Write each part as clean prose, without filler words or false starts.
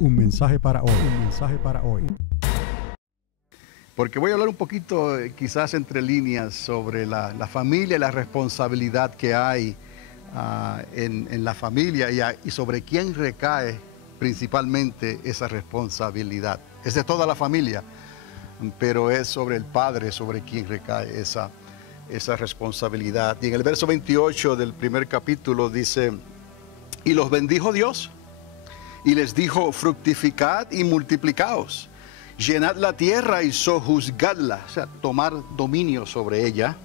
Un mensaje para hoy. Un mensaje para hoy. Porque voy a hablar un poquito, quizás entre líneas, sobre la familia y la responsabilidad que hay en la familia y sobre quién recae principalmente esa responsabilidad. Es de toda la familia, pero es sobre el padre, sobre quien recae esa responsabilidad. Y en el verso 28 del primer capítulo dice: y los bendijo Dios, y les dijo: fructificad y multiplicaos, llenad la tierra y sojuzgadla, o sea, tomar dominio sobre ella,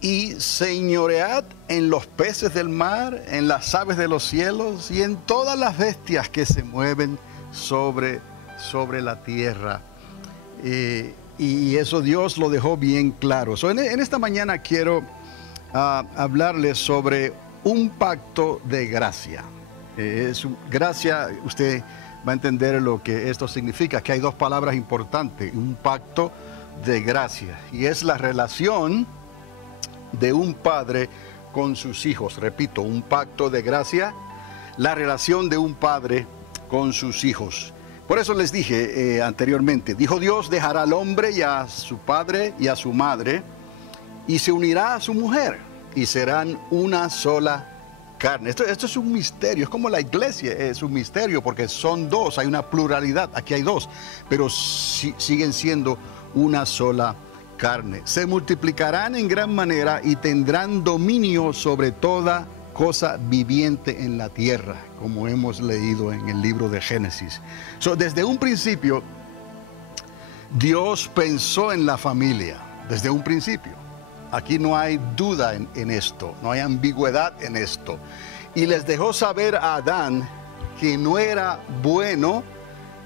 y señoread en los peces del mar, en las aves de los cielos y en todas las bestias que se mueven sobre la tierra. Y eso Dios lo dejó bien claro. En esta mañana quiero hablarles sobre un pacto de gracia. Gracia, usted va a entender lo que esto significa, que hay dos palabras importantes: un pacto de gracia, y es la relación de un padre con sus hijos. Repito, un pacto de gracia, la relación de un padre con sus hijos. Por eso les dije anteriormente, dijo Dios: dejará al hombre y a su padre y a su madre, y se unirá a su mujer, y serán una sola carne. Esto es un misterio, es como la iglesia, es un misterio, porque son dos, hay una pluralidad, aquí hay dos, pero siguen siendo una sola carne. Se multiplicarán en gran manera y tendrán dominio sobre toda cosa viviente en la tierra, como hemos leído en el libro de Génesis. Desde un principio, Dios pensó en la familia, desde un principio. Aquí no hay duda en esto, no hay ambigüedad en esto. Y les dejó saber a Adán que no era bueno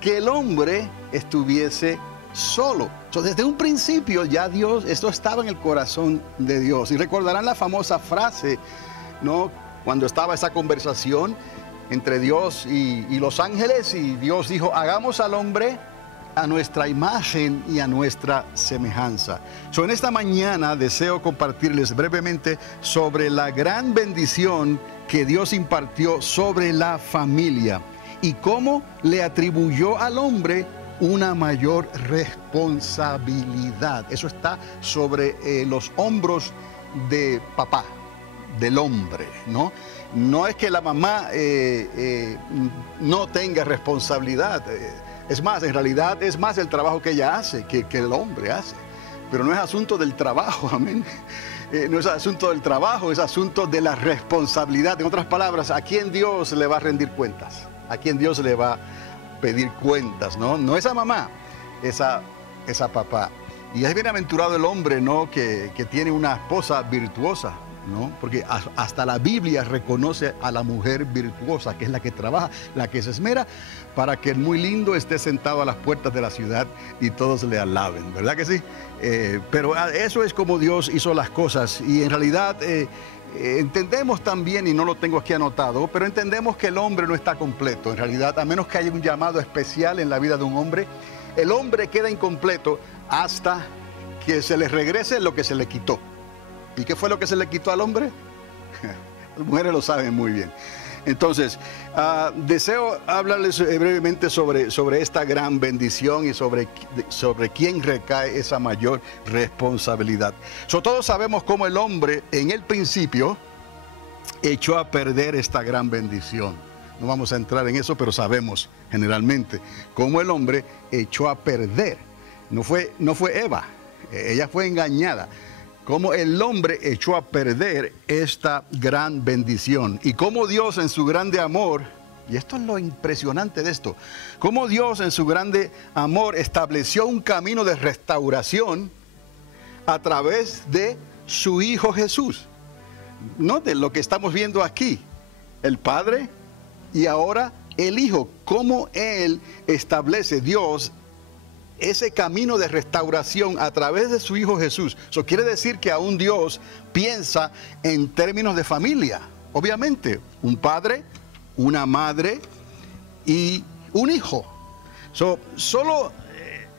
que el hombre estuviese solo. Desde un principio ya Dios, esto estaba en el corazón de Dios. Y recordarán la famosa frase, ¿no? Cuando estaba esa conversación entre Dios y los ángeles, y Dios dijo: hagamos al hombre a nuestra imagen y a nuestra semejanza. En esta mañana deseo compartirles brevemente sobre la gran bendición que Dios impartió sobre la familia y cómo le atribuyó al hombre una mayor responsabilidad. Eso está sobre los hombros de papá, del hombre, ¿no? No es que la mamá no tenga responsabilidad. Es más, en realidad es más el trabajo que ella hace que el hombre hace. Pero no es asunto del trabajo, amén. No es asunto del trabajo, es asunto de la responsabilidad. En otras palabras, ¿a quién Dios le va a rendir cuentas? ¿A quién Dios le va a pedir cuentas? No es a mamá, es a papá. Y es bienaventurado el hombre, ¿no?, que tiene una esposa virtuosa, ¿no? Porque hasta la Biblia reconoce a la mujer virtuosa, que es la que trabaja, la que se esmera para que el muy lindo esté sentado a las puertas de la ciudad y todos le alaben, ¿verdad que sí? Pero eso es como Dios hizo las cosas. Y en realidad entendemos también, y no lo tengo aquí anotado, pero entendemos que el hombre no está completo. En realidad, a menos que haya un llamado especial en la vida de un hombre, el hombre queda incompleto hasta que se le regrese lo que se le quitó. ¿Y qué fue lo que se le quitó al hombre? Las mujeres lo saben muy bien. Entonces, deseo hablarles brevemente sobre esta gran bendición y sobre quién recae esa mayor responsabilidad. Todos sabemos cómo el hombre en el principio echó a perder esta gran bendición. No vamos a entrar en eso, pero sabemos generalmente cómo el hombre echó a perder. No fue Eva, ella fue engañada. Cómo el hombre echó a perder esta gran bendición y cómo Dios en su grande amor, y esto es lo impresionante de esto, cómo Dios en su grande amor estableció un camino de restauración a través de su Hijo Jesús. Noten lo que estamos viendo aquí, el Padre y ahora el Hijo, cómo Él establece, Dios, ese camino de restauración a través de su Hijo Jesús. Eso quiere decir que aún Dios piensa en términos de familia. Obviamente, un padre, una madre y un hijo. Solo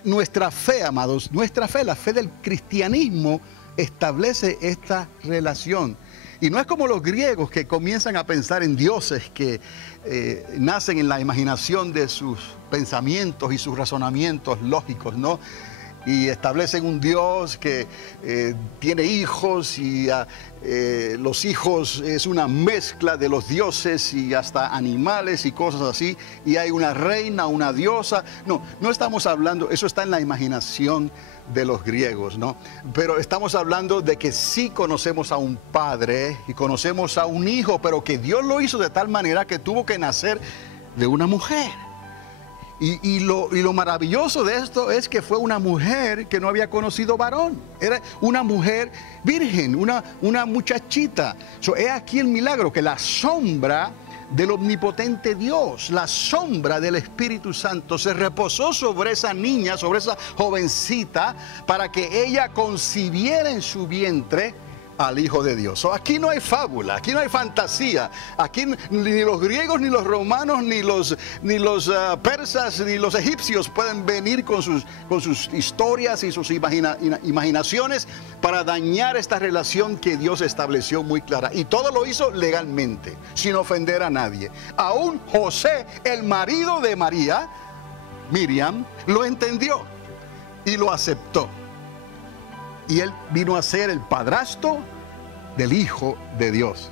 nuestra fe, amados, nuestra fe, la fe del cristianismo, establece esta relación. Y no es como los griegos que comienzan a pensar en dioses que nacen en la imaginación de sus pensamientos y sus razonamientos lógicos, ¿no? Y establecen un Dios que tiene hijos y los hijos es una mezcla de los dioses y hasta animales y cosas así. Y hay una reina, una diosa. No, no estamos hablando, eso está en la imaginación de los griegos, ¿no? Pero estamos hablando de que sí conocemos a un padre y conocemos a un hijo, pero que Dios lo hizo de tal manera que tuvo que nacer de una mujer. Y lo maravilloso de esto es que fue una mujer que no había conocido varón. Era una mujer virgen, una muchachita. He aquí el milagro, que la sombra del omnipotente Dios, la sombra del Espíritu Santo se reposó sobre esa niña, sobre esa jovencita, para que ella concibiera en su vientre al Hijo de Dios. Aquí no hay fábula, aquí no hay fantasía, aquí ni los griegos, ni los romanos, ni los persas, ni los egipcios pueden venir con sus historias y sus imaginaciones para dañar esta relación que Dios estableció muy clara. Y todo lo hizo legalmente, sin ofender a nadie. Aún José, el marido de María, Miriam, lo entendió y lo aceptó. Y él vino a ser el padrastro del Hijo de Dios.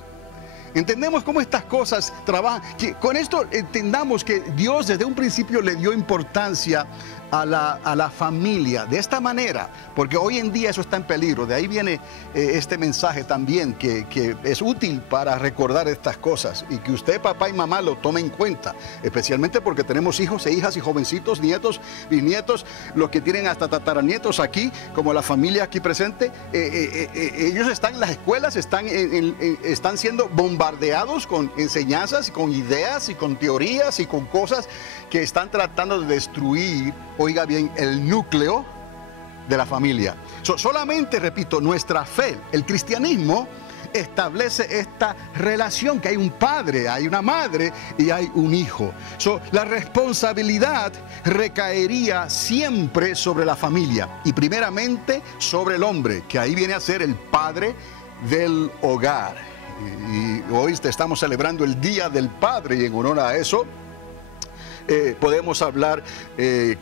Entendemos cómo estas cosas trabajan. Con esto entendamos que Dios desde un principio le dio importancia a la familia de esta manera, porque hoy en día eso está en peligro. De ahí viene este mensaje también que es útil para recordar estas cosas y que usted, papá y mamá, lo tome en cuenta, especialmente porque tenemos hijos e hijas y jovencitos, nietos, bisnietos, los que tienen hasta tataranietos aquí, como la familia aquí presente. Ellos están en las escuelas, están siendo bombardeados con enseñanzas, con ideas y con teorías y con cosas que están tratando de destruir, oiga bien, el núcleo de la familia. Solamente, repito, nuestra fe, el cristianismo, establece esta relación, que hay un padre, hay una madre y hay un hijo. La responsabilidad recaería siempre sobre la familia y primeramente sobre el hombre, que ahí viene a ser el padre del hogar. Y hoy estamos celebrando el Día del Padre y en honor a eso podemos hablar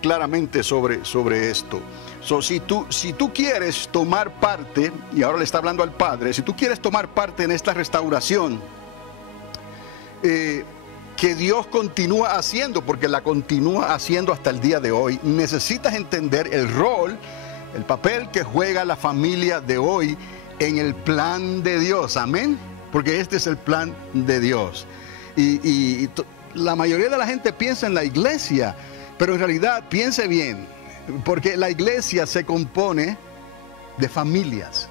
claramente sobre esto. Si tú quieres tomar parte, y ahora le está hablando al Padre, si tú quieres tomar parte en esta restauración que Dios continúa haciendo, porque la continúa haciendo hasta el día de hoy, necesitas entender el rol, el papel que juega la familia de hoy en el plan de Dios. Amén. Porque este es el plan de Dios. Y la mayoría de la gente piensa en la iglesia, pero en realidad piense bien, porque la iglesia se compone de familias.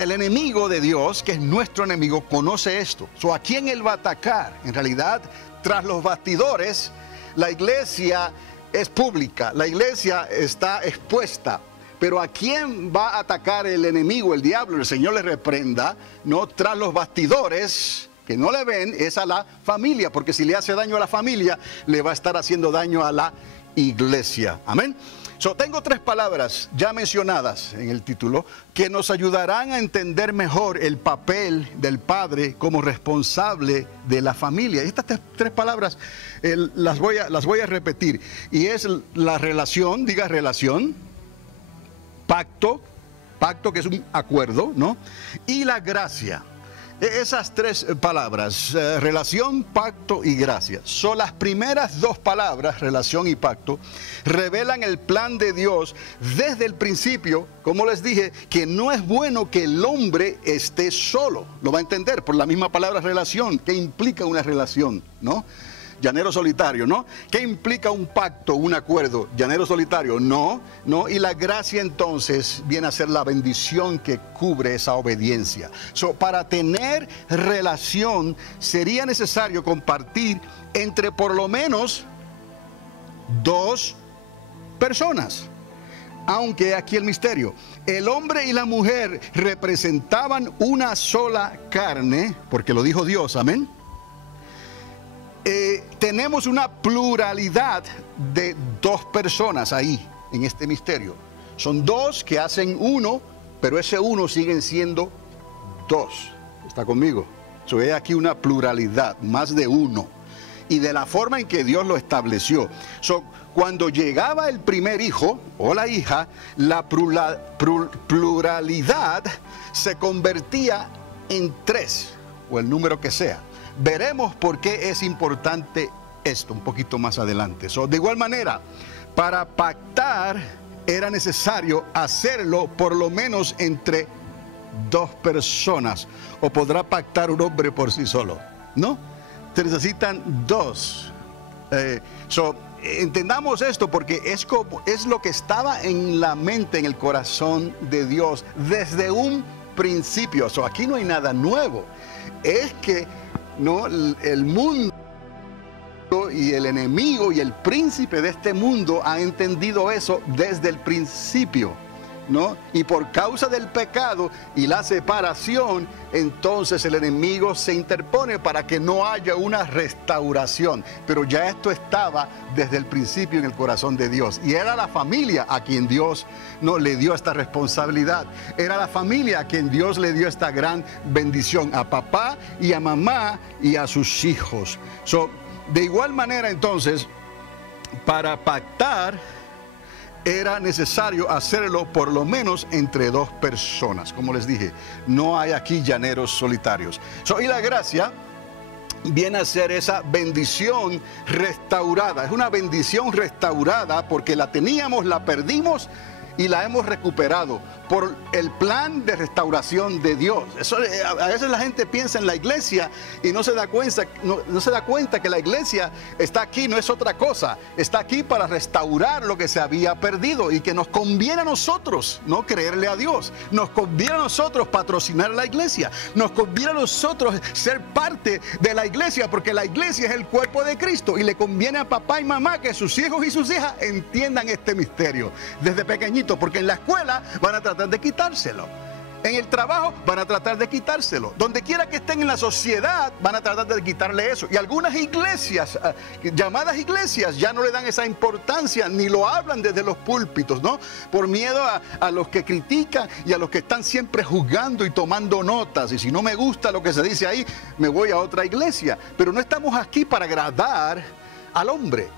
El enemigo de Dios, que es nuestro enemigo, conoce esto. ¿A quién él va a atacar? En realidad, tras los bastidores, la iglesia es pública, la iglesia está expuesta. Pero ¿a quién va a atacar el enemigo, el diablo? El Señor le reprenda, no tras los bastidores, que no le ven, es a la familia, porque si le hace daño a la familia, le va a estar haciendo daño a la iglesia. Amén. Tengo tres palabras ya mencionadas en el título que nos ayudarán a entender mejor el papel del padre como responsable de la familia. Y estas tres palabras las voy a repetir. Y es la relación, diga relación, pacto que es un acuerdo, ¿no? Y la gracia. Esas tres palabras, relación, pacto y gracia, son las primeras dos palabras, relación y pacto, revelan el plan de Dios desde el principio. Como les dije, que no es bueno que el hombre esté solo. Lo va a entender por la misma palabra relación, que implica una relación, ¿no? Llanero solitario, ¿no? ¿Qué implica un pacto, un acuerdo? Llanero solitario, no. Y la gracia entonces viene a ser la bendición que cubre esa obediencia. Para tener relación sería necesario compartir entre por lo menos dos personas. Aunque aquí el misterio, el hombre y la mujer representaban una sola carne, porque lo dijo Dios, amén. Tenemos una pluralidad de dos personas ahí, en este misterio. Son dos que hacen uno, pero ese uno siguen siendo dos. ¿Está conmigo? So, hay aquí una pluralidad, más de uno. Y de la forma en que Dios lo estableció. So, cuando llegaba el primer hijo o la hija, la pluralidad se convertía en 3, o el número que sea. Veremos por qué es importante esto un poquito más adelante. So, de igual manera, para pactar era necesario hacerlo por lo menos entre 2 personas. ¿O podrá pactar un hombre por sí solo? No, se necesitan 2. Entendamos esto porque es lo que estaba en la mente, en el corazón de Dios desde un principio. Aquí no hay nada nuevo. Es que no, el mundo y el enemigo y el príncipe de este mundo ha entendido eso desde el principio, ¿no? Y por causa del pecado y la separación, entonces el enemigo se interpone para que no haya una restauración. Pero ya esto estaba desde el principio en el corazón de Dios. Y era la familia a quien Dios no le dio esta responsabilidad. Era la familia a quien Dios le dio esta gran bendición, a papá y a mamá y a sus hijos. De igual manera, entonces, para pactar era necesario hacerlo por lo menos entre 2 personas. Como les dije, no hay aquí llaneros solitarios. Y la gracia viene a ser esa bendición restaurada. Es una bendición restaurada porque la teníamos, la perdimos y la hemos recuperado por el plan de restauración de Dios. A veces la gente piensa en la iglesia y no se da cuenta que la iglesia está aquí, no es otra cosa. Está aquí para restaurar lo que se había perdido y que nos conviene a nosotros no creerle a Dios. Nos conviene a nosotros patrocinar la iglesia. Nos conviene a nosotros ser parte de la iglesia porque la iglesia es el cuerpo de Cristo y le conviene a papá y mamá que sus hijos y sus hijas entiendan este misterio desde pequeñito, porque en la escuela van a tratar de quitárselo. En el trabajo van a tratar de quitárselo. Donde quiera que estén en la sociedad van a tratar de quitarle eso. Y algunas iglesias, llamadas iglesias, ya no le dan esa importancia ni lo hablan desde los púlpitos, ¿no? Por miedo a los que critican y a los que están siempre juzgando y tomando notas. Y si no me gusta lo que se dice ahí, me voy a otra iglesia. Pero no estamos aquí para agradar al hombre.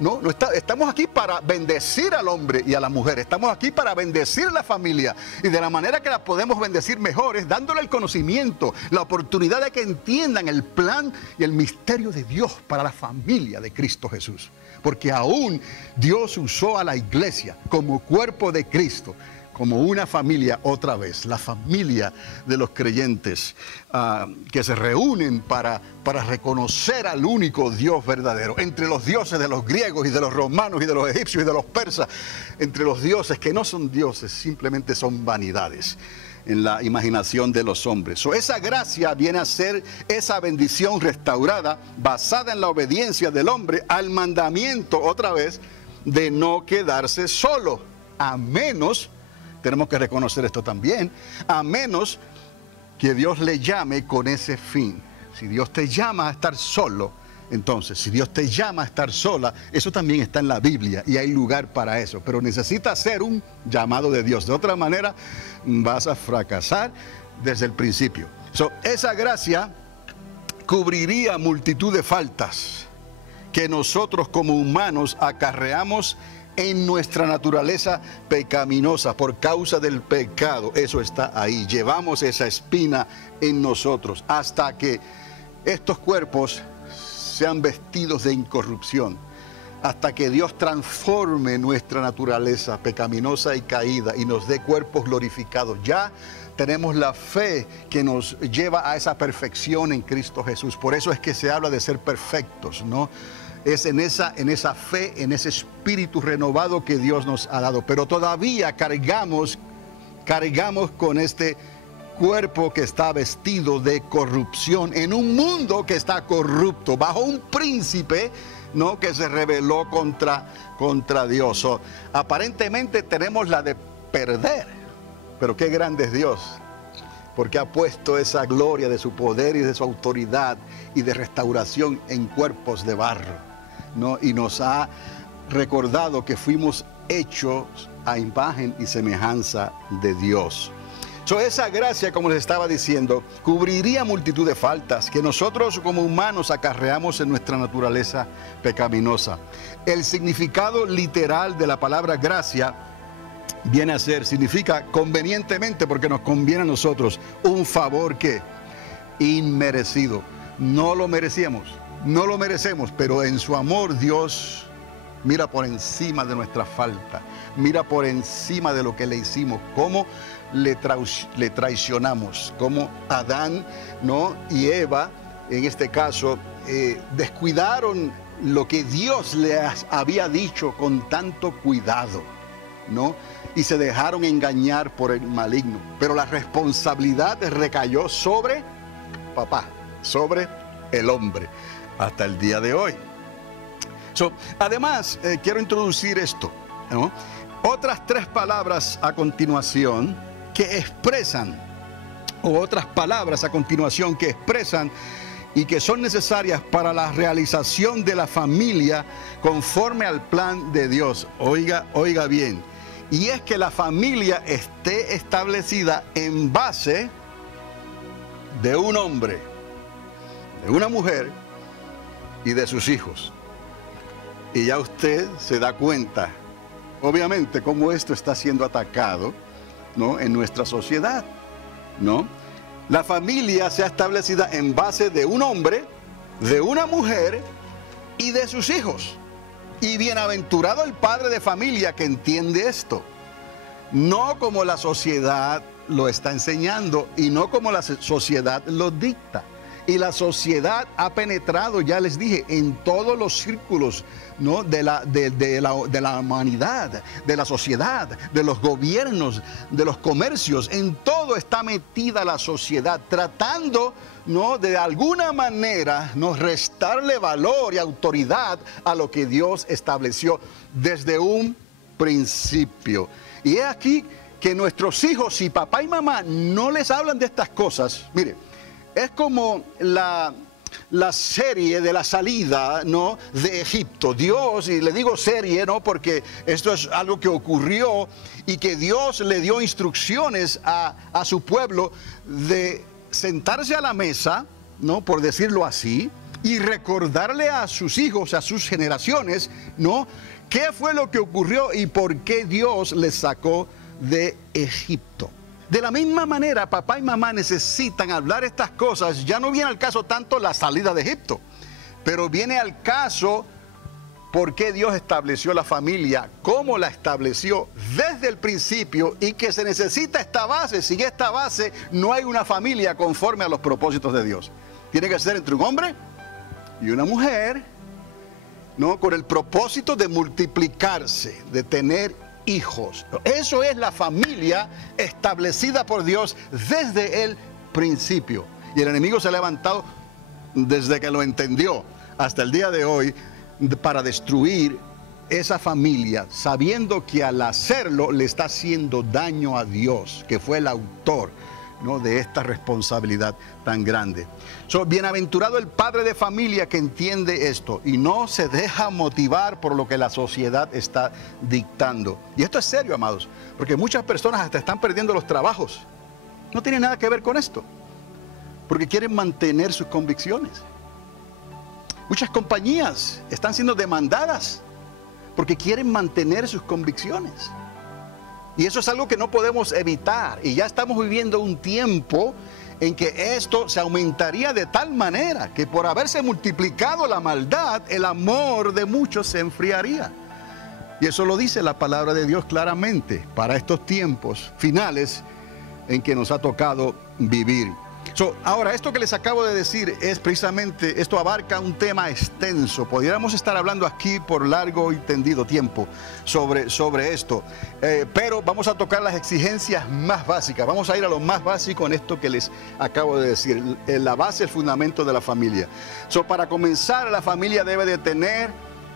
No, estamos aquí para bendecir al hombre y a la mujer. Estamos aquí para bendecir la familia. Y de la manera que la podemos bendecir mejor es dándole el conocimiento, la oportunidad de que entiendan el plan y el misterio de Dios para la familia de Cristo Jesús. Porque aún Dios usó a la iglesia como cuerpo de Cristo, como una familia otra vez, la familia de los creyentes que se reúnen para reconocer al único Dios verdadero. Entre los dioses de los griegos y de los romanos y de los egipcios y de los persas, entre los dioses que no son dioses, simplemente son vanidades en la imaginación de los hombres. Esa gracia viene a ser esa bendición restaurada basada en la obediencia del hombre al mandamiento, otra vez, de no quedarse solo, a menos... Tenemos que reconocer esto también, a menos que Dios le llame con ese fin. Si Dios te llama a estar solo, entonces, si Dios te llama a estar sola, eso también está en la Biblia y hay lugar para eso. Pero necesita ser un llamado de Dios. De otra manera, vas a fracasar desde el principio. Esa gracia cubriría multitud de faltas que nosotros como humanos acarreamos en nuestra naturaleza pecaminosa por causa del pecado. Eso está ahí. Llevamos esa espina en nosotros hasta que estos cuerpos sean vestidos de incorrupción, hasta que Dios transforme nuestra naturaleza pecaminosa y caída y nos dé cuerpos glorificados. Ya tenemos la fe que nos lleva a esa perfección en Cristo Jesús. Por eso es que se habla de ser perfectos, ¿no? Es en esa fe, en ese espíritu renovado que Dios nos ha dado. Pero todavía cargamos con este cuerpo que está vestido de corrupción en un mundo que está corrupto, bajo un príncipe, ¿no?, que se rebeló contra Dios. Aparentemente tenemos la de perder, pero qué grande es Dios, porque ha puesto esa gloria de su poder y de su autoridad y de restauración en cuerpos de barro, ¿no? Y nos ha recordado que fuimos hechos a imagen y semejanza de Dios. Esa gracia, como les estaba diciendo, cubriría multitud de faltas que nosotros como humanos acarreamos en nuestra naturaleza pecaminosa. El significado literal de la palabra gracia viene a ser, significa convenientemente, porque nos conviene a nosotros, un favor que inmerecido. No lo merecíamos, no lo merecemos, pero en su amor Dios mira por encima de nuestra falta, mira por encima de lo que le hicimos, cómo le traicionamos, cómo Adán, ¿no?, y Eva, en este caso, descuidaron lo que Dios les había dicho con tanto cuidado, ¿no? Y se dejaron engañar por el maligno. Pero la responsabilidad recayó sobre papá, sobre el hombre, hasta el día de hoy. Además, quiero introducir esto, ¿no? Otras tres palabras a continuación que expresan, o otras palabras a continuación que expresan y que son necesarias para la realización de la familia conforme al plan de Dios. Oiga bien. Y es que la familia esté establecida en base de un hombre, de una mujer y de sus hijos. Y ya usted se da cuenta, obviamente, cómo esto está siendo atacado, ¿no?, en nuestra sociedad, ¿no? La familia sea establecida en base de un hombre, de una mujer y de sus hijos. Y bienaventurado el padre de familia que entiende esto, no como la sociedad lo está enseñando y no como la sociedad lo dicta. Y la sociedad ha penetrado, ya les dije, en todos los círculos, ¿no?, de la humanidad, de la sociedad, de los gobiernos, de los comercios. En todo está metida la sociedad, tratando, ¿no?, de alguna manera, ¿no?, restarle valor y autoridad a lo que Dios estableció desde un principio. Y es aquí que nuestros hijos, si papá y mamá no les hablan de estas cosas, mire, es como la serie de la salida, ¿no?, de Egipto. Dios, y le digo serie, ¿no?, porque esto es algo que ocurrió y que Dios le dio instrucciones a su pueblo de sentarse a la mesa, ¿no?, por decirlo así, y recordarle a sus hijos, a sus generaciones, ¿no?, qué fue lo que ocurrió y por qué Dios les sacó de Egipto. De la misma manera, papá y mamá necesitan hablar estas cosas. Ya no viene al caso tanto la salida de Egipto, pero viene al caso por qué Dios estableció la familia, cómo la estableció desde el principio y que se necesita esta base. Sin esta base no hay una familia conforme a los propósitos de Dios. Tiene que ser entre un hombre y una mujer, ¿no?, con el propósito de multiplicarse, de tener hijos. Eso es la familia establecida por Dios desde el principio. Y el enemigo se ha levantado desde que lo entendió hasta el día de hoy para destruir esa familia, sabiendo que al hacerlo le está haciendo daño a Dios, que fue el autor, ¿no?, de esta responsabilidad tan grande. Bienaventurado el padre de familia que entiende esto y no se deja motivar por lo que la sociedad está dictando. Y esto es serio, amados, porque muchas personas hasta están perdiendo los trabajos. No tiene nada que ver con esto, porque quieren mantener sus convicciones. Muchas compañías están siendo demandadas porque quieren mantener sus convicciones. Y eso es algo que no podemos evitar. Y ya estamos viviendo un tiempo en que esto se aumentaría de tal manera que por haberse multiplicado la maldad, el amor de muchos se enfriaría. Y eso lo dice la palabra de Dios claramente para estos tiempos finales en que nos ha tocado vivir. Ahora, esto que les acabo de decir es precisamente, esto abarca un tema extenso. Podríamos estar hablando aquí por largo y tendido tiempo sobre esto. Pero vamos a tocar las exigencias más básicas. Vamos a ir a lo más básico en esto que les acabo de decir. La base, el fundamento de la familia. Para comenzar, la familia debe de tener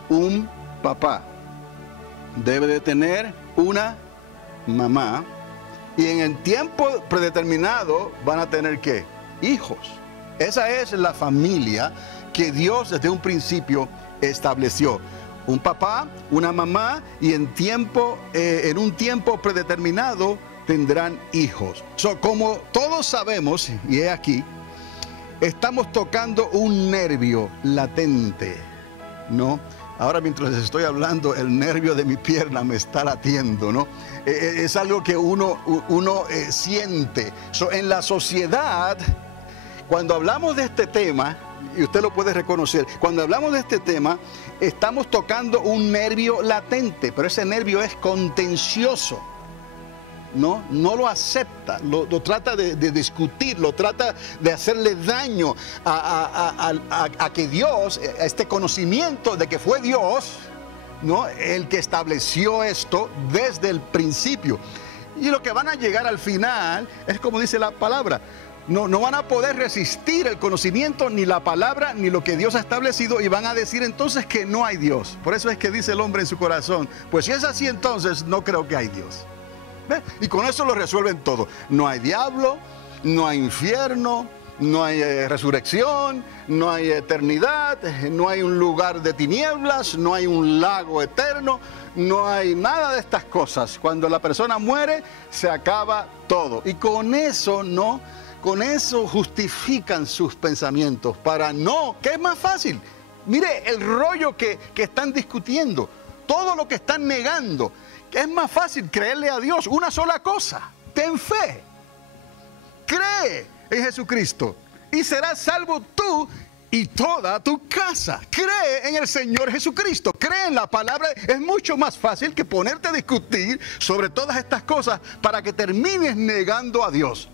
un papá. Debe de tener una mamá. Y en el tiempo predeterminado van a tener ¿qué? Hijos. Esa es la familia que Dios desde un principio estableció. Un papá, una mamá y en un tiempo predeterminado tendrán hijos. Como todos sabemos, y he aquí, estamos tocando un nervio latente, ¿no? Ahora mientras les estoy hablando, el nervio de mi pierna me está latiendo, ¿no? Es algo que uno siente. En la sociedad, cuando hablamos de este tema, y usted lo puede reconocer, cuando hablamos de este tema, estamos tocando un nervio latente, pero ese nervio es contencioso. No lo acepta, lo trata de discutir, lo trata de hacerle daño a que Dios, a este conocimiento de que fue Dios, ¿no?, el que estableció esto desde el principio. Y lo que van a llegar al final es como dice la palabra. No van a poder resistir el conocimiento, ni la palabra, ni lo que Dios ha establecido, y van a decir entonces que no hay Dios. Por eso es que dice el hombre en su corazón, pues si es así entonces no creo que hay Dios. ¿Ve? Y con eso lo resuelven todo. No hay diablo, no hay infierno, no hay resurrección, no hay eternidad, no hay un lugar de tinieblas, no hay un lago eterno, no hay nada de estas cosas. Cuando la persona muere, se acaba todo. Y con eso justifican sus pensamientos para no, que es más fácil. Mire el rollo que están discutiendo, todo lo que están negando. Es más fácil creerle a Dios una sola cosa: ten fe, cree en Jesucristo y serás salvo tú y toda tu casa. Cree en el Señor Jesucristo, cree en la palabra. Es mucho más fácil que ponerte a discutir sobre todas estas cosas para que termines negando a Dios,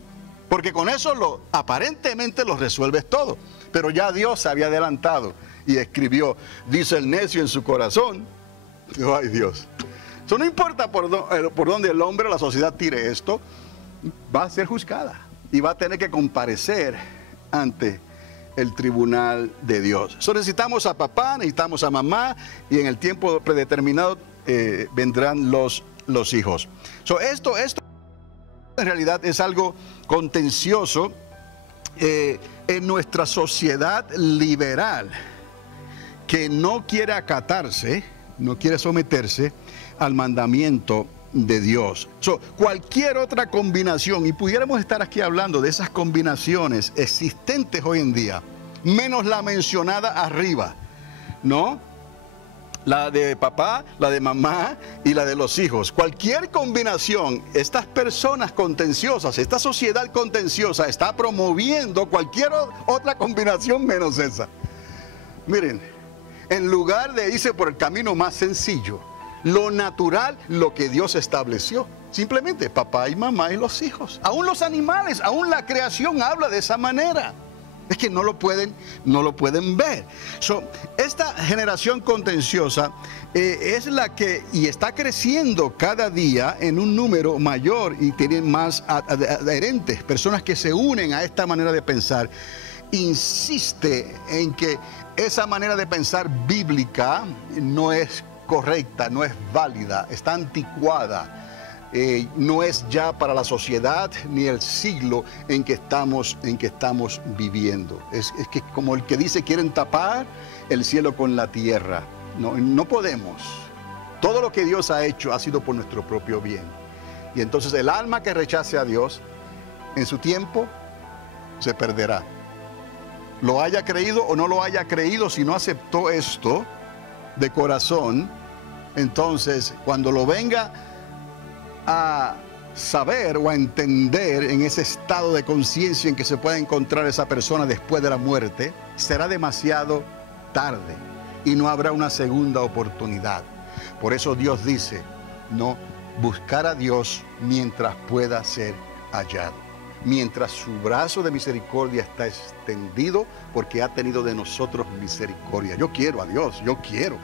porque con eso aparentemente lo resuelves todo. Pero ya Dios se había adelantado y escribió: dice el necio en su corazón, no hay Dios. No importa por dónde el hombre o la sociedad tire esto, va a ser juzgada y va a tener que comparecer ante el tribunal de Dios. Necesitamos a papá, necesitamos a mamá, y en el tiempo predeterminado vendrán los hijos. Esto en realidad es algo contencioso en nuestra sociedad liberal, que no quiere acatarse, no quiere someterse al mandamiento de Dios. Cualquier otra combinación, y pudiéramos estar aquí hablando de esas combinaciones existentes hoy en día, menos la mencionada arriba, ¿no? La de papá, la de mamá y la de los hijos. Cualquier combinación, estas personas contenciosas, esta sociedad contenciosa está promoviendo cualquier otra combinación menos esa. Miren, en lugar de irse por el camino más sencillo, lo natural, lo que Dios estableció, simplemente papá y mamá y los hijos. Aún los animales, aún la creación habla de esa manera. Es que no lo pueden ver. Esta generación contenciosa es la que, y está creciendo cada día en un número mayor, y tienen más adherentes, personas que se unen a esta manera de pensar. Insiste en que esa manera de pensar bíblica no es correcta, no es válida, está anticuada. No es ya para la sociedad ni el siglo en que estamos viviendo. Es que como el que dice quieren tapar el cielo con la tierra. No podemos. Todo lo que Dios ha hecho ha sido por nuestro propio bien. Y entonces el alma que rechace a Dios en su tiempo se perderá. Lo haya creído o no lo haya creído, si no aceptó esto de corazón, entonces cuando lo venga a saber o a entender en ese estado de conciencia en que se puede encontrar esa persona después de la muerte, será demasiado tarde y no habrá una segunda oportunidad. Por eso Dios dice, no, buscar a Dios mientras pueda ser hallado, mientras su brazo de misericordia está extendido, porque ha tenido de nosotros misericordia. Yo quiero a Dios, yo quiero.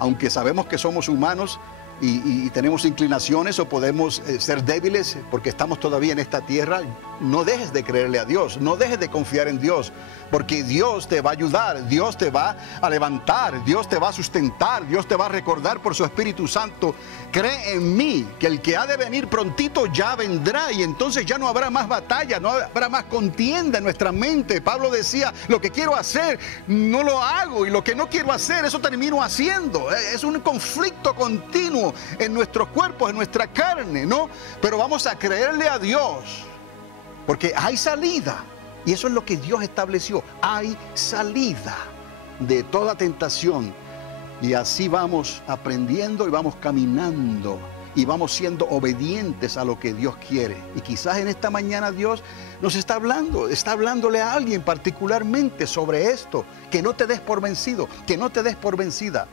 Aunque sabemos que somos humanos y tenemos inclinaciones o podemos ser débiles porque estamos todavía en esta tierra, no dejes de creerle a Dios, no dejes de confiar en Dios, porque Dios te va a ayudar, Dios te va a levantar, Dios te va a sustentar, Dios te va a recordar por su Espíritu Santo. Cree en mí, que el que ha de venir prontito ya vendrá, y entonces ya no habrá más batalla, no habrá más contienda en nuestra mente. Pablo decía, lo que quiero hacer no lo hago, y lo que no quiero hacer, eso termino haciendo. Es un conflicto continuo mismos, en nuestros cuerpos, en nuestra carne, ¿no? Pero vamos a creerle a Dios, porque hay salida. Y eso es lo que Dios estableció. Hay salida de toda tentación. Y así vamos aprendiendo y vamos caminando. Y vamos siendo obedientes a lo que Dios quiere. Y quizás en esta mañana Dios nos está hablándole a alguien particularmente sobre esto. Que no te des por vencido, que no te des por vencida.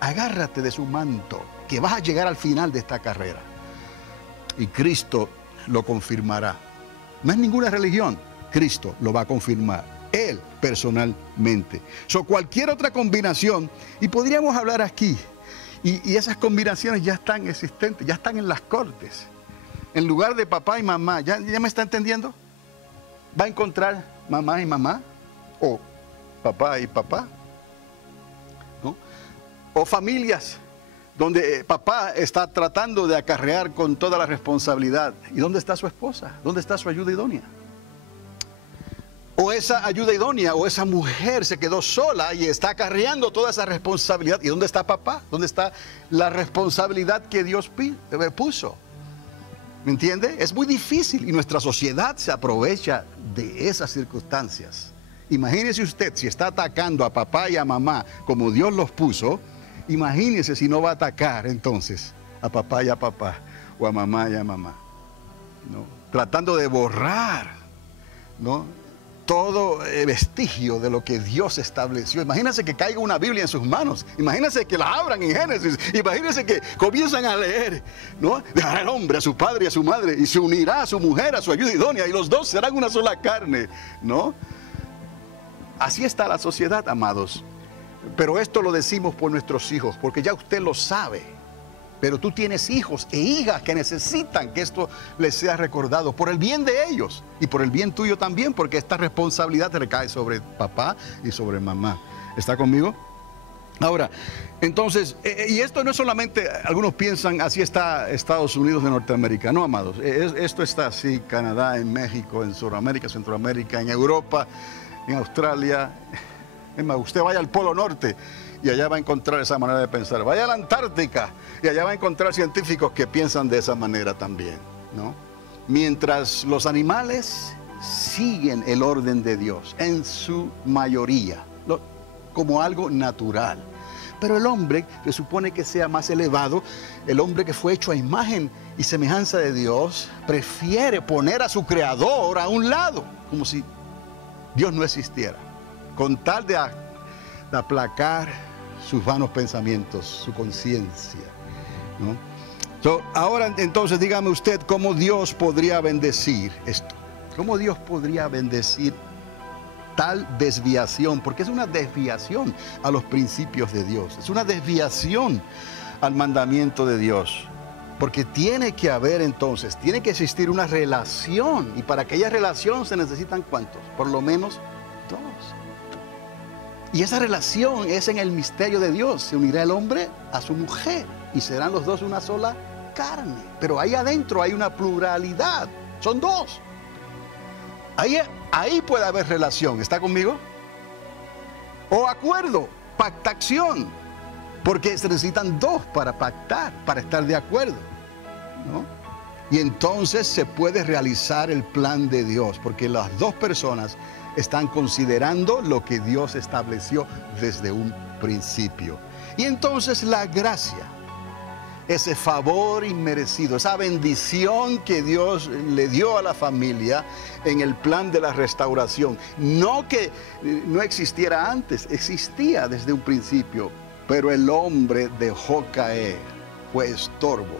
Agárrate de su manto, que vas a llegar al final de esta carrera. Y Cristo lo confirmará. No es ninguna religión, Cristo lo va a confirmar. Él personalmente. Cualquier otra combinación, y podríamos hablar aquí. Y esas combinaciones ya están existentes, ya están en las cortes. En lugar de papá y mamá, ¿ya me está entendiendo? Va a encontrar mamá y mamá, o papá y papá, ¿no? O familias donde papá está tratando de acarrear con toda la responsabilidad. ¿Y dónde está su esposa? ¿Dónde está su ayuda idónea? O esa ayuda idónea o esa mujer se quedó sola y está acarreando toda esa responsabilidad. ¿Y dónde está papá? ¿Dónde está la responsabilidad que Dios puso? ¿Me entiende? Es muy difícil y nuestra sociedad se aprovecha de esas circunstancias. Imagínese usted si está atacando a papá y a mamá como Dios los puso. Imagínese si no va a atacar entonces a papá y a papá o a mamá y a mamá, ¿no? Tratando de borrar, ¿no?, todo vestigio de lo que Dios estableció. Imagínense que caiga una Biblia en sus manos. Imagínense que la abran en Génesis. Imagínense que comienzan a leer, ¿no? Dejará el hombre a su padre y a su madre y se unirá a su mujer, a su ayuda idónea, y los dos serán una sola carne, ¿no? Así está la sociedad, amados. Pero esto lo decimos por nuestros hijos, porque ya usted lo sabe. Pero tú tienes hijos e hijas que necesitan que esto les sea recordado por el bien de ellos y por el bien tuyo también, porque esta responsabilidad recae sobre papá y sobre mamá. ¿Está conmigo? Ahora, entonces, y esto no es solamente, algunos piensan, así está Estados Unidos de Norteamérica. No, amados, esto está así, Canadá, en México, en Sudamérica, Centroamérica, en Europa, en Australia. Es más, usted vaya al Polo Norte y allá va a encontrar esa manera de pensar. Vaya a la Antártica y allá va a encontrar científicos que piensan de esa manera también, ¿no? Mientras los animales siguen el orden de Dios en su mayoría, como algo natural. Pero el hombre, que supone que sea más elevado, el hombre que fue hecho a imagen y semejanza de Dios, prefiere poner a su creador a un lado, como si Dios no existiera, con tal de aplacar sus vanos pensamientos, su conciencia, ¿no? Ahora entonces dígame usted cómo Dios podría bendecir esto. ¿Cómo Dios podría bendecir tal desviación? Porque es una desviación a los principios de Dios. Es una desviación al mandamiento de Dios. Porque tiene que haber entonces, tiene que existir una relación. Y para aquella relación se necesitan ¿cuántos? Por lo menos dos. Y esa relación es en el misterio de Dios. Se unirá el hombre a su mujer y serán los dos una sola carne. Pero ahí adentro hay una pluralidad. Son dos. Ahí puede haber relación. ¿Está conmigo? O acuerdo, pactación. Porque se necesitan dos para pactar, para estar de acuerdo, ¿no? Y entonces se puede realizar el plan de Dios. Porque las dos personas están considerando lo que Dios estableció desde un principio. Y entonces la gracia, ese favor inmerecido, esa bendición que Dios le dio a la familia en el plan de la restauración. No que no existiera antes, existía desde un principio, pero el hombre dejó caer, fue estorbo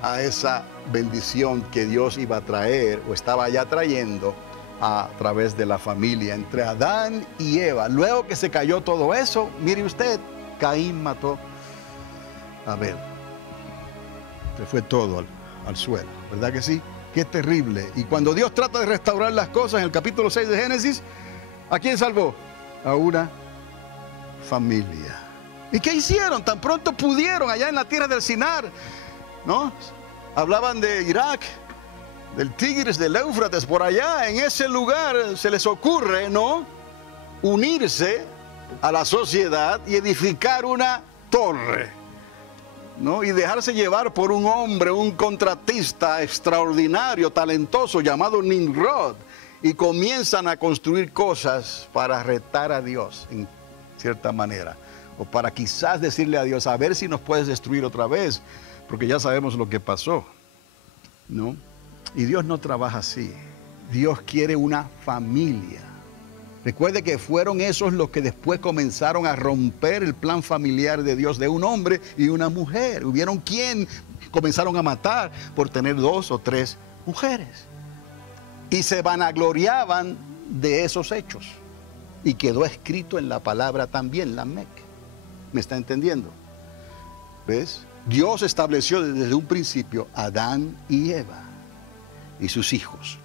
a esa bendición que Dios iba a traer o estaba ya trayendo a través de la familia entre Adán y Eva. Luego que se cayó todo eso, mire usted, Caín mató a Abel. Se fue todo al suelo, ¿verdad que sí? Qué terrible. Y cuando Dios trata de restaurar las cosas, en el capítulo 6 de Génesis, ¿a quién salvó? A una familia. ¿Y qué hicieron? Tan pronto pudieron allá en la tierra del Sinar, ¿no? Hablaban de Irak, del Tigris, del Éufrates, por allá, en ese lugar se les ocurre, ¿no?, unirse a la sociedad y edificar una torre ¿no? Y dejarse llevar por un hombre, un contratista extraordinario, talentoso, llamado Nimrod, y comienzan a construir cosas para retar a Dios, en cierta manera, o para quizás decirle a Dios, a ver si nos puedes destruir otra vez, porque ya sabemos lo que pasó, ¿no? Y Dios no trabaja así. Dios quiere una familia. Recuerde que fueron esos los que después comenzaron a romper el plan familiar de Dios, de un hombre y una mujer. Hubieron quien comenzaron a matar por tener 2 o 3 mujeres. Y se vanagloriaban de esos hechos. Y quedó escrito en la palabra también, la Mec. ¿Me está entendiendo? ¿Ves? Dios estableció desde un principio a Adán y Eva y sus hijos.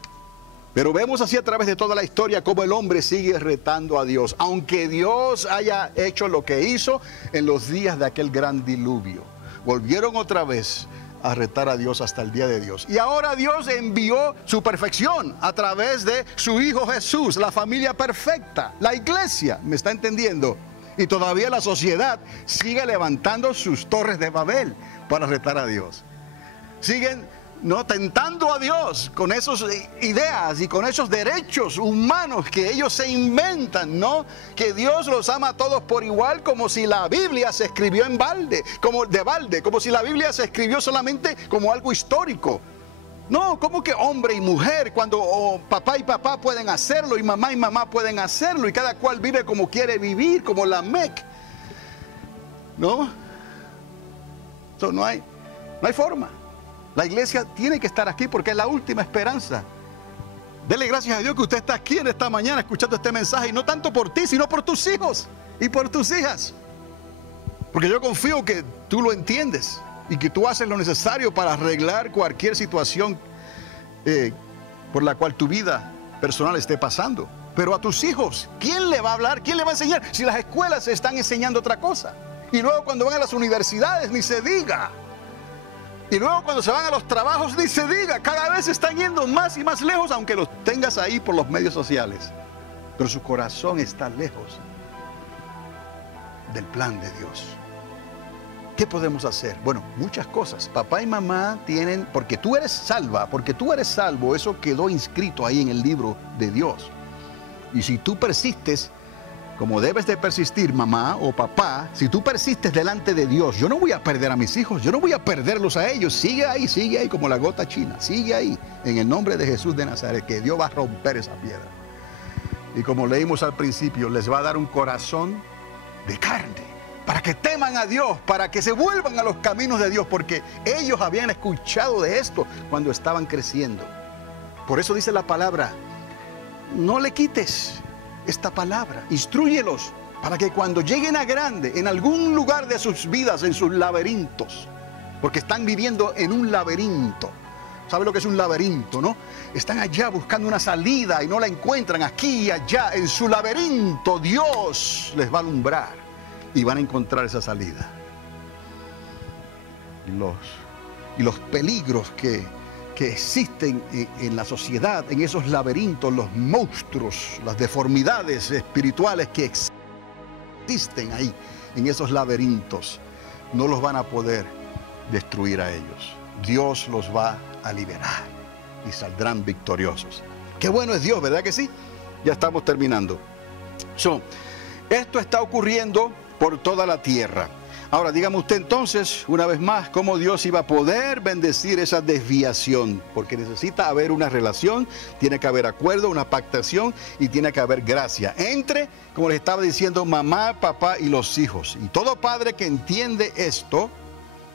Pero vemos así a través de toda la historia cómo el hombre sigue retando a Dios, aunque Dios haya hecho lo que hizo en los días de aquel gran diluvio. Volvieron otra vez a retar a Dios hasta el día de Dios. Y ahora Dios envió su perfección a través de su Hijo Jesús, la familia perfecta, la iglesia, ¿me está entendiendo? Y todavía la sociedad sigue levantando sus torres de Babel para retar a Dios. Siguen, ¿no?, tentando a Dios con esas ideas y con esos derechos humanos que ellos se inventan, ¿no? Que Dios los ama a todos por igual, como si la Biblia se escribió en balde, como si la Biblia se escribió solamente como algo histórico. No, como que hombre y mujer, cuando papá y papá pueden hacerlo y mamá pueden hacerlo y cada cual vive como quiere vivir, como la Mec, ¿no? Entonces no hay forma. La iglesia tiene que estar aquí porque es la última esperanza. Dele gracias a Dios que usted está aquí en esta mañana escuchando este mensaje, y no tanto por ti, sino por tus hijos y por tus hijas. Porque yo confío que tú lo entiendes y que tú haces lo necesario para arreglar cualquier situación por la cual tu vida personal esté pasando. Pero a tus hijos, ¿quién le va a hablar? ¿Quién le va a enseñar? Si las escuelas están enseñando otra cosa. Y luego cuando van a las universidades, ni se diga. Y luego cuando se van a los trabajos, ni se diga. Cada vez están yendo más y más lejos, aunque los tengas ahí por los medios sociales. Pero su corazón está lejos del plan de Dios. ¿Qué podemos hacer? Bueno, muchas cosas. Papá y mamá tienen, porque tú eres salva, porque tú eres salvo, eso quedó inscrito ahí en el libro de Dios. Y si tú persistes, como debes de persistir, mamá o papá, si tú persistes delante de Dios, yo no voy a perder a mis hijos, yo no voy a perderlos a ellos. Sigue ahí como la gota china. Sigue ahí, en el nombre de Jesús de Nazaret, que Dios va a romper esa piedra. Y como leímos al principio, les va a dar un corazón de carne, para que teman a Dios, para que se vuelvan a los caminos de Dios, porque ellos habían escuchado de esto cuando estaban creciendo. Por eso dice la palabra, no le quites esta palabra, instrúyelos, para que cuando lleguen a grande, en algún lugar de sus vidas, en sus laberintos, porque están viviendo en un laberinto. ¿Sabe lo que es un laberinto, no? Están allá buscando una salida y no la encuentran. Aquí y allá, en su laberinto, Dios les va a alumbrar y van a encontrar esa salida. Y los peligros que existen en la sociedad, en esos laberintos, los monstruos, las deformidades espirituales que existen ahí, en esos laberintos, no los van a poder destruir a ellos. Dios los va a liberar y saldrán victoriosos. Qué bueno es Dios, ¿verdad que sí? Ya estamos terminando. Esto está ocurriendo por toda la tierra. Ahora, dígame usted entonces, una vez más, cómo Dios iba a poder bendecir esa desviación. Porque necesita haber una relación, tiene que haber acuerdo, una pactación y tiene que haber gracia entre, como les estaba diciendo, mamá, papá y los hijos. Y todo padre que entiende esto,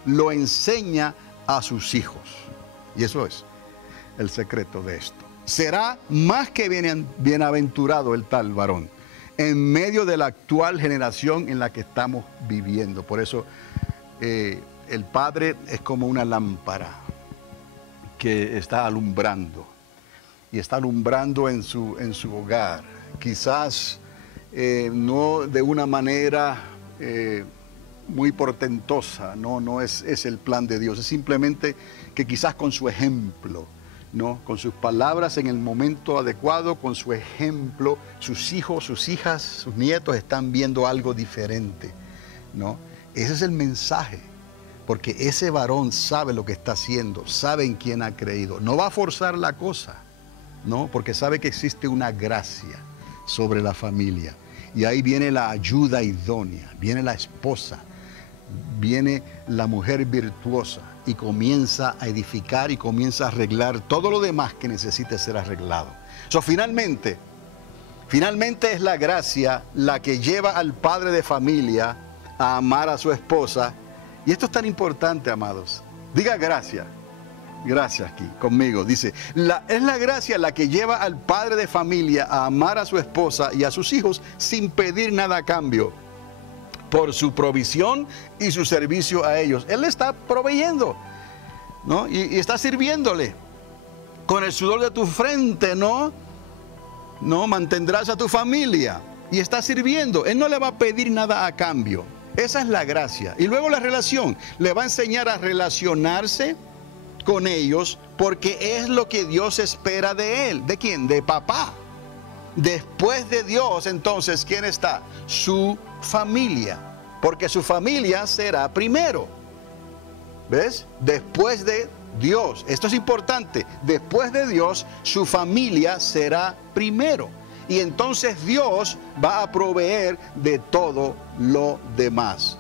lo enseña a sus hijos. Y eso es el secreto de esto. Será más que bienaventurado el tal varón en medio de la actual generación en la que estamos viviendo. Por eso el padre es como una lámpara que está alumbrando. Y está alumbrando en su hogar. Quizás no de una manera muy portentosa, no es el plan de Dios. Es simplemente que quizás con su ejemplo, ¿no? Con sus palabras en el momento adecuado, con su ejemplo, sus hijos, sus hijas, sus nietos están viendo algo diferente, ¿no? Ese es el mensaje porque ese varón sabe lo que está haciendo, sabe en quién ha creído. No va a forzar la cosa, ¿no? Porque sabe que existe una gracia sobre la familia. Y ahí viene la ayuda idónea, viene la esposa, viene la mujer virtuosa y comienza a edificar y comienza a arreglar todo lo demás que necesite ser arreglado. Finalmente es la gracia la que lleva al padre de familia a amar a su esposa. Y esto es tan importante, amados. Diga gracia. Gracias aquí, conmigo. Dice, es la gracia la que lleva al padre de familia a amar a su esposa y a sus hijos sin pedir nada a cambio, por su provisión y su servicio a ellos. Él le está proveyendo, ¿no? Y está sirviéndole. Con el sudor de tu frente, ¿no? No mantendrás a tu familia. Y está sirviendo. Él no le va a pedir nada a cambio. Esa es la gracia. Y luego la relación. Le va a enseñar a relacionarse con ellos porque es lo que Dios espera de él. ¿De quién? De papá. Después de Dios, entonces, ¿quién está? Su familia. Porque su familia será primero. ¿Ves? Después de Dios. Esto es importante. Después de Dios, su familia será primero. Y entonces Dios va a proveer de todo lo demás.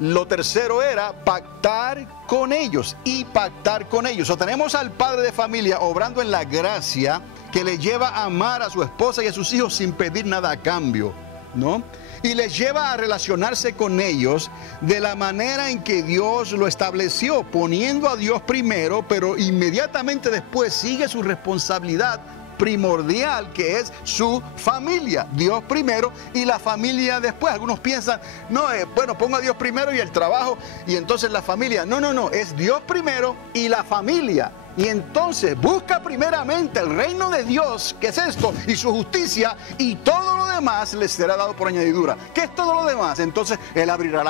Lo tercero era pactar con ellos y pactar con ellos. Tenemos al padre de familia obrando en la gracia que le lleva a amar a su esposa y a sus hijos sin pedir nada a cambio, ¿no? Y les lleva a relacionarse con ellos de la manera en que Dios lo estableció, poniendo a Dios primero, pero inmediatamente después sigue su responsabilidad primordial, que es su familia. Dios primero y la familia después. Algunos piensan, no, bueno, pongo a Dios primero y el trabajo y entonces la familia. No, es Dios primero y la familia. Y entonces busca primeramente el reino de Dios, que es esto, y su justicia, y todo lo demás les será dado por añadidura. ¿Qué es todo lo demás? Entonces Él abrirá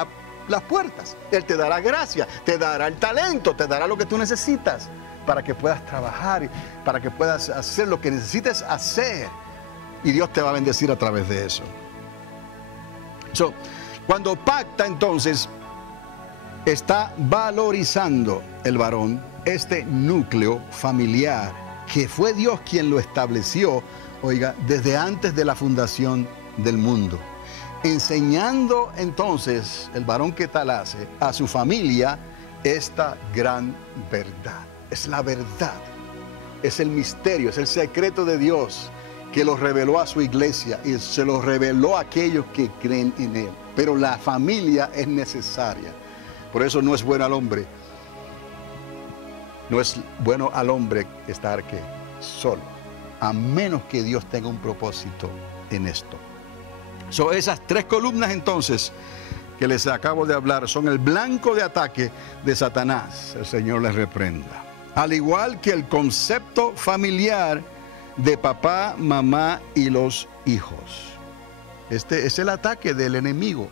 las puertas. Él te dará gracia, te dará el talento, te dará lo que tú necesitas para que puedas trabajar, para que puedas hacer lo que necesites hacer. Y Dios te va a bendecir a través de eso. Cuando pacta, entonces, está valorizando el varón este núcleo familiar, que fue Dios quien lo estableció, oiga, desde antes de la fundación del mundo. Enseñando entonces el varón que tal hace a su familia esta gran verdad. Es la verdad, es el misterio, es el secreto de Dios que lo reveló a su iglesia y se lo reveló a aquellos que creen en Él. Pero la familia es necesaria. Por eso no es bueno al hombre. No es bueno al hombre estar ¿qué? Solo, a menos que Dios tenga un propósito en esto. Esas tres columnas entonces que les acabo de hablar son el blanco de ataque de Satanás. El Señor les reprenda. Al igual que el concepto familiar de papá, mamá y los hijos. Este es el ataque del enemigo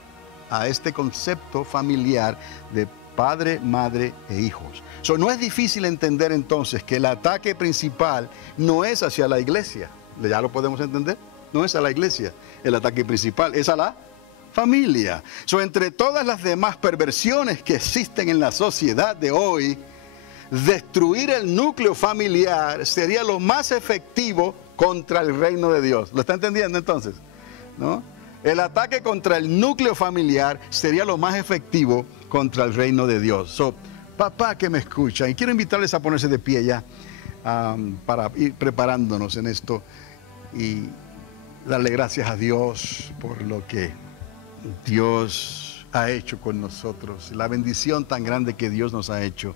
a este concepto familiar de padre, madre e hijos. No es difícil entender entonces que el ataque principal no es hacia la iglesia. ¿Ya lo podemos entender? No es a la iglesia. El ataque principal es a la familia. Entre todas las demás perversiones que existen en la sociedad de hoy, destruir el núcleo familiar sería lo más efectivo contra el reino de Dios. ¿Lo está entendiendo entonces? ¿No? El ataque contra el núcleo familiar sería lo más efectivo contra el reino de Dios. Papá que me escucha, y quiero invitarles a ponerse de pie ya para ir preparándonos en esto y darle gracias a Dios por lo que Dios ha hecho con nosotros, la bendición tan grande que Dios nos ha hecho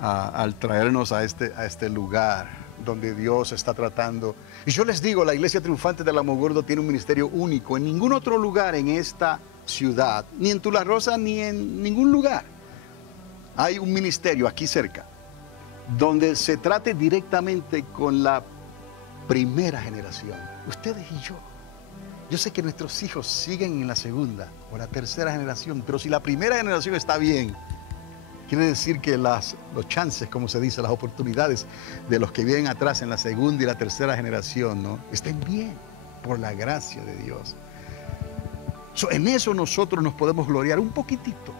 al traernos a este lugar donde Dios está tratando. Y yo les digo, la Iglesia Triunfante de Alamogordo tiene un ministerio único. En ningún otro lugar en esta ciudad, ni en Tula Rosa, ni en ningún lugar, hay un ministerio aquí cerca, donde se trate directamente con la primera generación, ustedes y yo. Yo sé que nuestros hijos siguen en la segunda o la tercera generación, pero si la primera generación está bien, quiere decir que los chances, como se dice, las oportunidades de los que vienen atrás en la segunda y la tercera generación, ¿no?, estén bien, por la gracia de Dios. En eso nosotros nos podemos gloriar un poquitito,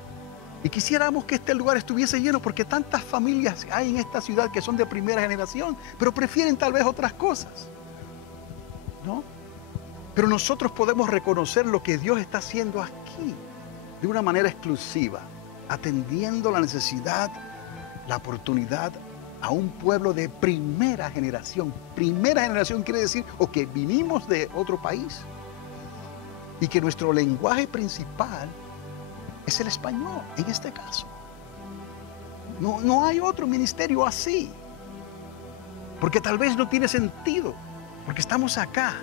Y quisiéramos que este lugar estuviese lleno, porque tantas familias hay en esta ciudad que son de primera generación, pero prefieren tal vez otras cosas, ¿no? Pero nosotros podemos reconocer lo que Dios está haciendo aquí de una manera exclusiva, atendiendo la necesidad, la oportunidad a un pueblo de primera generación. Primera generación quiere decir o que vinimos de otro país y que nuestro lenguaje principal es el español, en este caso. No hay otro ministerio así, porque tal vez no tiene sentido, porque estamos acá.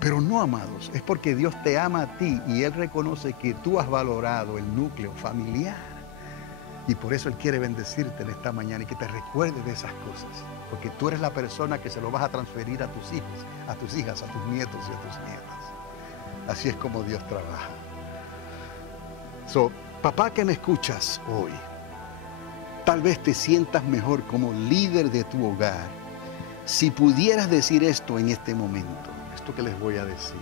Pero no, amados, es porque Dios te ama a ti y Él reconoce que tú has valorado el núcleo familiar. Y por eso Él quiere bendecirte en esta mañana y que te recuerdes de esas cosas. Porque tú eres la persona que se lo vas a transferir a tus hijos, a tus hijas, a tus nietos y a tus nietas. Así es como Dios trabaja. Papá que me escuchas hoy, tal vez te sientas mejor como líder de tu hogar si pudieras decir esto en este momento. Esto que les voy a decir.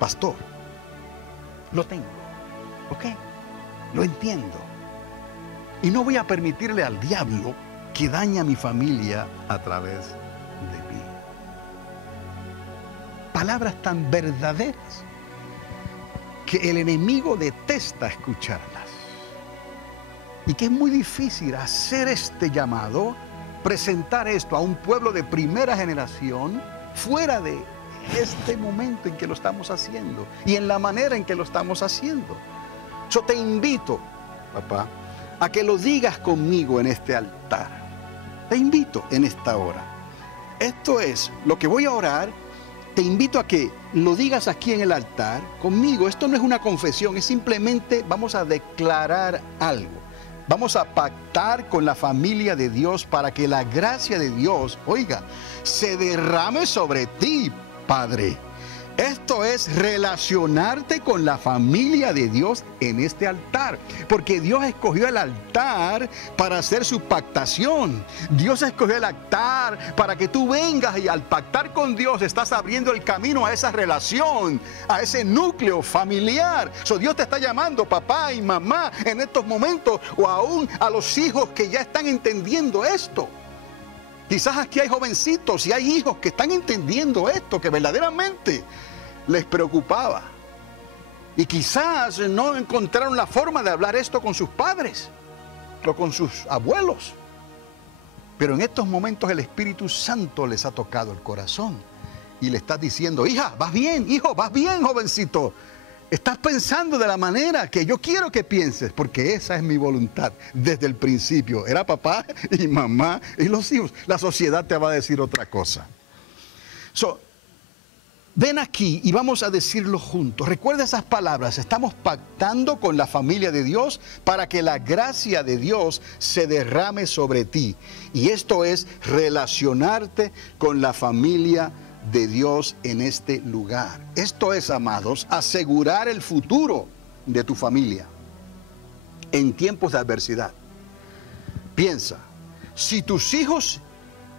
Pastor, lo tengo, ¿ok? Lo entiendo. Y no voy a permitirle al diablo que dañe a mi familia a través de mí. Palabras tan verdaderas que el enemigo detesta escucharlas. Y que es muy difícil hacer este llamado, presentar esto a un pueblo de primera generación fuera de este momento en que lo estamos haciendo y en la manera en que lo estamos haciendo. Yo te invito, papá, a que lo digas conmigo en este altar. Te invito en esta hora. Esto es lo que voy a orar. Te invito a que lo digas aquí en el altar conmigo. Esto no es una confesión, es simplemente vamos a declarar algo. Vamos a pactar con la familia de Dios para que la gracia de Dios, oiga, se derrame sobre ti, Padre. Esto es relacionarte con la familia de Dios en este altar, porque Dios escogió el altar para hacer su pactación. Dios escogió el altar para que tú vengas y al pactar con Dios estás abriendo el camino a esa relación, a ese núcleo familiar. Dios te está llamando, papá y mamá, en estos momentos, o aún a los hijos que ya están entendiendo esto. Quizás aquí hay jovencitos y hay hijos que están entendiendo esto, que verdaderamente les preocupaba. Y quizás no encontraron la forma de hablar esto con sus padres o con sus abuelos. Pero en estos momentos el Espíritu Santo les ha tocado el corazón y le estás diciendo, hija, vas bien, hijo, vas bien, jovencito. Estás pensando de la manera que yo quiero que pienses, porque esa es mi voluntad desde el principio. Era papá y mamá y los hijos. La sociedad te va a decir otra cosa. Ven aquí y vamos a decirlo juntos. Recuerda esas palabras. Estamos pactando con la familia de Dios para que la gracia de Dios se derrame sobre ti. Y esto es relacionarte con la familia de Dios en este lugar. Esto es, amados, asegurar el futuro de tu familia en tiempos de adversidad. Piensa, si tus hijos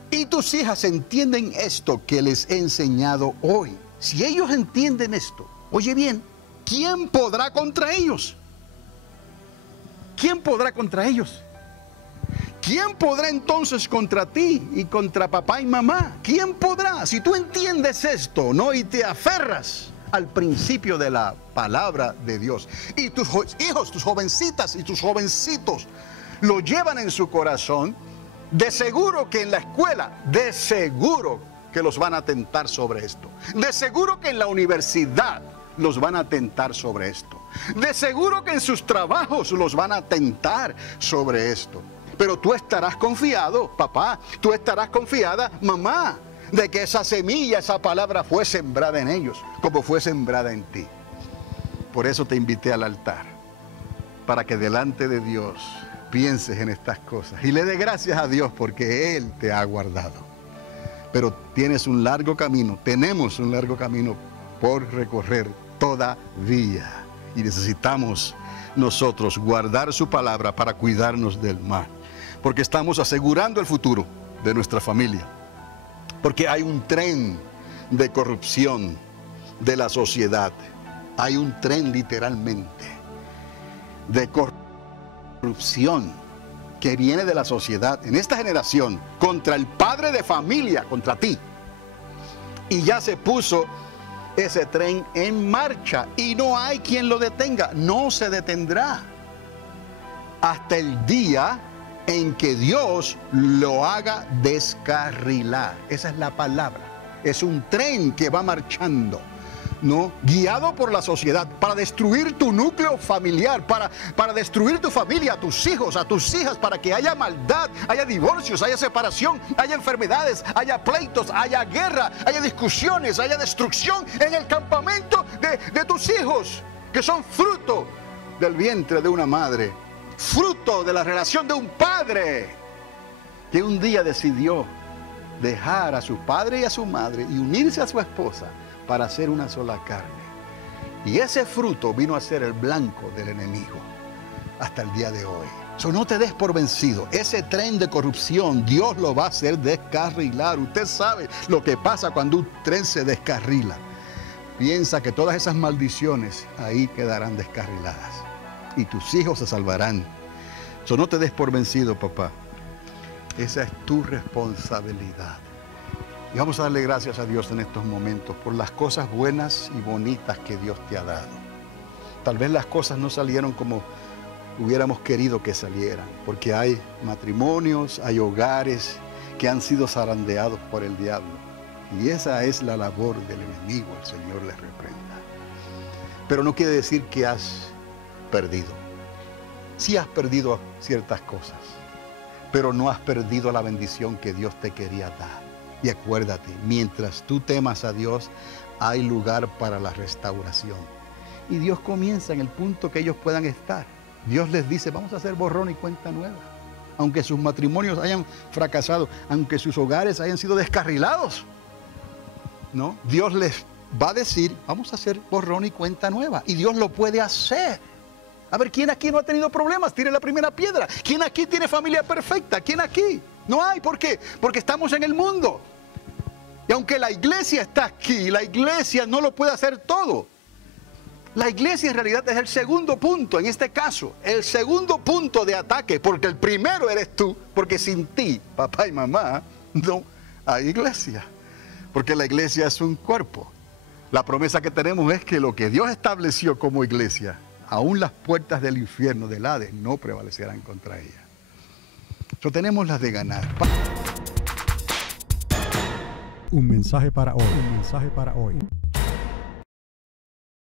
y tus hijas entienden esto que les he enseñado hoy, si ellos entienden esto, oye bien, ¿quién podrá contra ellos? ¿Quién podrá contra ellos? ¿Quién podrá entonces contra ti y contra papá y mamá? ¿Quién podrá? Si tú entiendes esto, ¿no? Y te aferras al principio de la palabra de Dios. Y tus hijos, tus jovencitas y tus jovencitos lo llevan en su corazón. De seguro que en la escuela, de seguro que los van a tentar sobre esto. De seguro que en la universidad los van a tentar sobre esto. De seguro que en sus trabajos los van a tentar sobre esto. Pero tú estarás confiado, papá, tú estarás confiada, mamá, de que esa semilla, esa palabra fue sembrada en ellos, como fue sembrada en ti. Por eso te invité al altar, para que delante de Dios pienses en estas cosas y le dé gracias a Dios porque Él te ha guardado. Pero tienes un largo camino, tenemos un largo camino por recorrer todavía. Y necesitamos nosotros guardar su palabra para cuidarnos del mal. Porque estamos asegurando el futuro de nuestra familia. Porque hay un tren de corrupción de la sociedad. Hay un tren literalmente de corrupción que viene de la sociedad en esta generación contra el padre de familia, contra ti. Y ya se puso ese tren en marcha y no hay quien lo detenga. No se detendrá hasta el día en que Dios lo haga descarrilar. Esa es la palabra. Es un tren que va marchando, ¿no? Guiado por la sociedad para destruir tu núcleo familiar, para destruir tu familia, a tus hijos, a tus hijas, para que haya maldad, haya divorcios, haya separación, haya enfermedades, haya pleitos, haya guerra, haya discusiones, haya destrucción en el campamento de tus hijos, que son fruto del vientre de una madre, fruto de la relación de un padre que un día decidió dejar a su padre y a su madre y unirse a su esposa para hacer una sola carne. Y ese fruto vino a ser el blanco del enemigo hasta el día de hoy. No te des por vencido. Ese tren de corrupción Dios lo va a hacer descarrilar. Usted sabe lo que pasa cuando un tren se descarrila. Piensa que todas esas maldiciones ahí quedarán descarriladas y tus hijos se salvarán. No te des por vencido, papá. Esa es tu responsabilidad. Y vamos a darle gracias a Dios en estos momentos por las cosas buenas y bonitas que Dios te ha dado. Tal vez las cosas no salieron como hubiéramos querido que salieran, porque hay matrimonios, hay hogares que han sido zarandeados por el diablo. Y esa es la labor del enemigo, el Señor les reprenda. Pero no quiere decir que has perdido. Sí has perdido ciertas cosas, pero no has perdido la bendición que Dios te quería dar. Y acuérdate, mientras tú temas a Dios, hay lugar para la restauración. Y Dios comienza en el punto que ellos puedan estar. Dios les dice, vamos a hacer borrón y cuenta nueva. Aunque sus matrimonios hayan fracasado, aunque sus hogares hayan sido descarrilados, ¿no? Dios les va a decir, vamos a hacer borrón y cuenta nueva. Y Dios lo puede hacer. A ver, ¿quién aquí no ha tenido problemas? Tire la primera piedra. ¿Quién aquí tiene familia perfecta? ¿Quién aquí? No hay. ¿Por qué? Porque estamos en el mundo. Y aunque la iglesia está aquí, la iglesia no lo puede hacer todo. La iglesia en realidad es el segundo punto, en este caso, el segundo punto de ataque, porque el primero eres tú, porque sin ti, papá y mamá, no hay iglesia. Porque la iglesia es un cuerpo. La promesa que tenemos es que lo que Dios estableció como iglesia, aún las puertas del infierno, del Hades, no prevalecerán contra ella. Tenemos las de ganar. Un mensaje para hoy. Un mensaje para hoy.